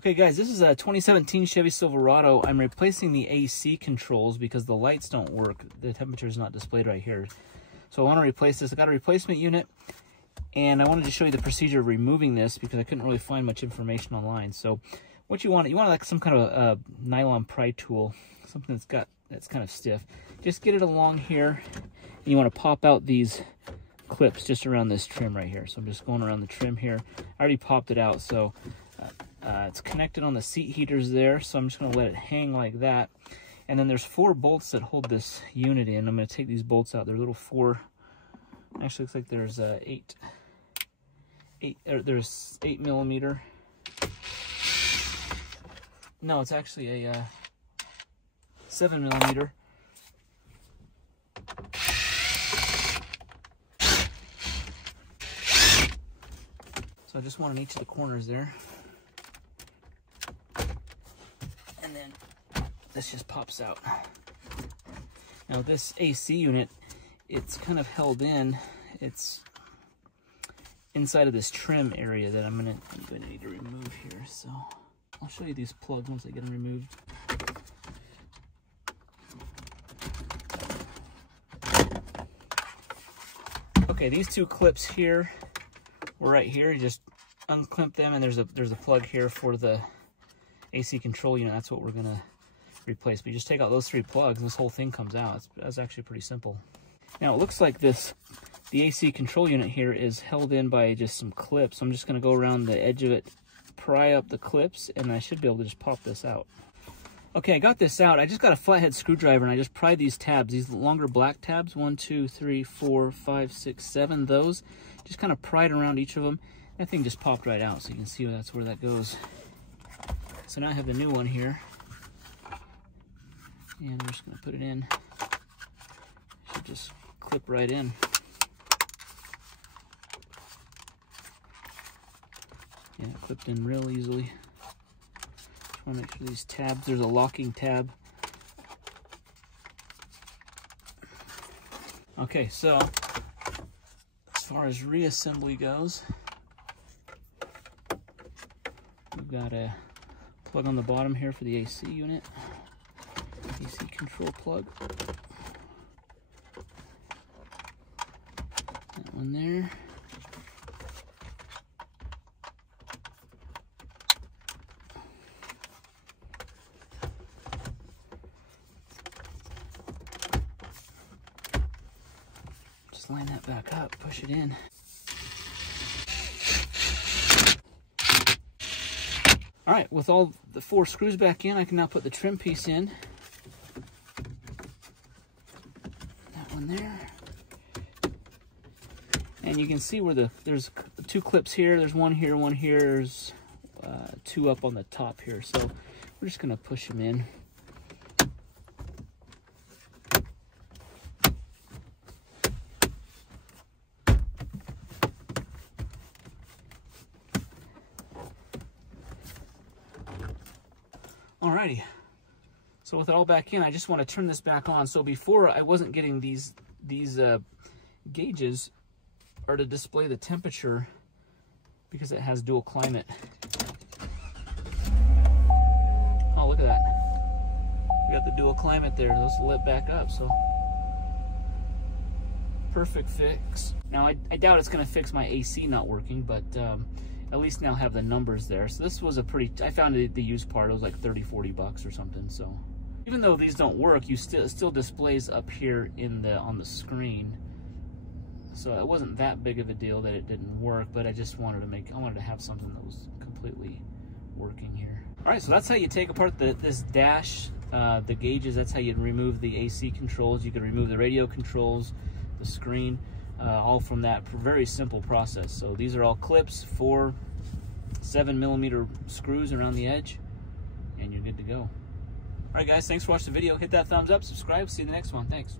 Okay guys, this is a 2017 Chevy Silverado. I'm replacing the AC controls because the lights don't work. The temperature is not displayed right here. So I want to replace this. I got a replacement unit, and I wanted to show you the procedure of removing this because I couldn't really find much information online. So what you want like some kind of a nylon pry tool, something that's kind of stiff. Just get it along here, and you want to pop out these clips just around this trim right here. So I'm just going around the trim here. I already popped it out, so it's connected on the seat heaters there, so I'm just going to let it hang like that. And then there's 4 bolts that hold this unit in. I'm going to take these bolts out. They're little 4. Actually, looks like there's there's 8 millimeter. No, it's actually a 7 millimeter. So I just want in each of the corners there. And then this just pops out. Now this AC unit, it's kind of held in. It's inside of this trim area that I'm going to need to remove here. So I'll show you these plugs once I get them removed. Okay, these 2 clips here were right here. You just unclip them, and there's a plug here for the AC control unit. That's what we're gonna replace. But you just take out those 3 plugs, and this whole thing comes out. That's actually pretty simple. Now it looks like the AC control unit here is held in by just some clips. So I'm just gonna go around the edge of it, pry up the clips, and I should be able to just pop this out. Okay, I got this out. I just got a flathead screwdriver, and I just pried these tabs, these longer black tabs, 1, 2, 3, 4, 5, 6, 7, those. Just kind of pried around each of them. That thing just popped right out, so you can see that's where that goes. So now I have the new one here, and I'm just going to put it in. It should just clip right in. Yeah, it clipped in real easily. Just want to make sure these tabs, there's a locking tab. Okay, so as far as reassembly goes, we've got a plug on the bottom here for the AC unit, AC control plug. That one there. Just line that back up, push it in. All right, with all the 4 screws back in, I can now put the trim piece in. That one there. And you can see where there's 2 clips here. There's one here, one here. There's 2 up on the top here. So we're just gonna push them in. Alrighty, so with it all back in, I just want to turn this back on. So before, I wasn't getting these gauges are to display the temperature because it has dual climate. Oh, look at that. We got the dual climate there. Those lit back up, so perfect fix. Now, I doubt it's going to fix my AC not working, but at least now have the numbers there. So this was a pretty, I found the used part, it was like 30, 40 bucks or something. So even though these don't work, it still displays up here on the screen. So it wasn't that big of a deal that it didn't work, but I just wanted to have something that was completely working here. All right, so that's how you take apart this dash, the gauges. That's how you remove the AC controls. You can remove the radio controls, the screen, all from that very simple process. So these are all clips, 4 7 millimeter screws around the edge, and you're good to go. All right, guys, thanks for watching the video. Hit that thumbs up, subscribe, see you in the next one. Thanks.